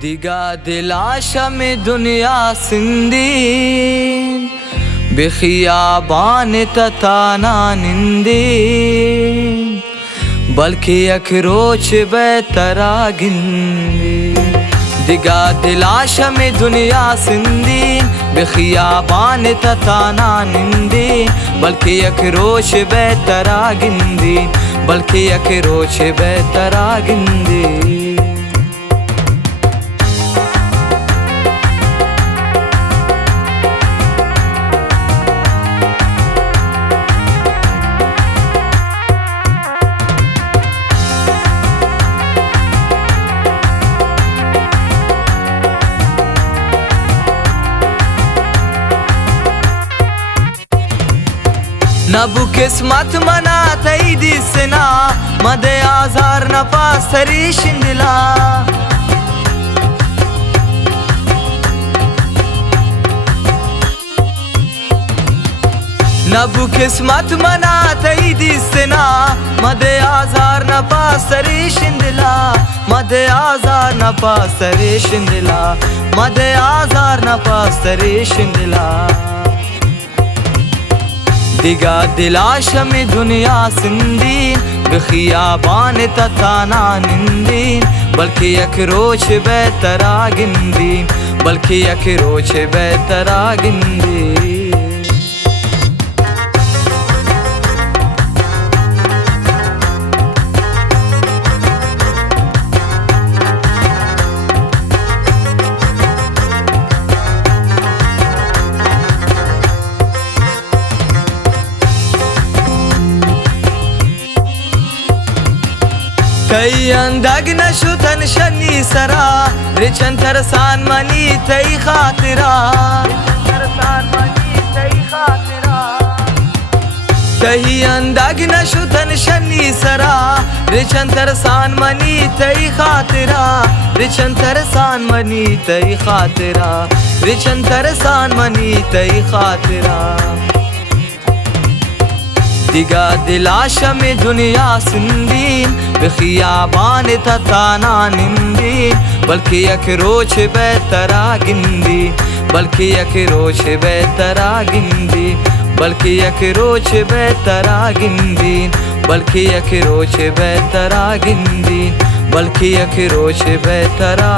दिगा दिलाशा में दुनिया सिंदीन बेखियाबान तताना निंदीन बल्कि अखरोच बेतरा गिंदी। दिगा दिलाशा में दुनिया सिंदीन बेखियाबान तताना निंदीन बल्कि अखरोच बेतरा गिंदी बल्कि अखरोच बेतरा गिंदी। नबु किस्मत मना तई दिसना मदे आजार न पासरी शिंदला। नबु किस्मत मना तई दिसना मदे आजार न पासरी शिंदला मदे आजार न पासरी शिंदला मदे आजार न पासरी शिंदला। दिगा दिलाशा में दुनिया सिंदीन बेखियाबान तताना निंदीन बल्कि अखरोच बेतरा गिंदीन बल्कि अखरोच बेतरा गिंदी। तई अंदाग नशुतन शनी सरा रिचन तरसान मनी तई खातिरा तई अंदाग नशुतन शनी सरा रिचन तरसान मनी तई खातिरा रिचन तरसान मनी तई खातिरा रिचन तरसान मनी तई खातिरा। दिगा दिलाशा में दुनिया सिंदीन बेखियाबान तताना निंदीन बल्कि अखरोच बेतरा गिंदी बल्कि अखरोच बेतरा गिंदी बल्कि अखरोच बेतरा गिंदी बल्कि अखरोच बेतरा गिंदी बल्कि अखरोच बेतरा।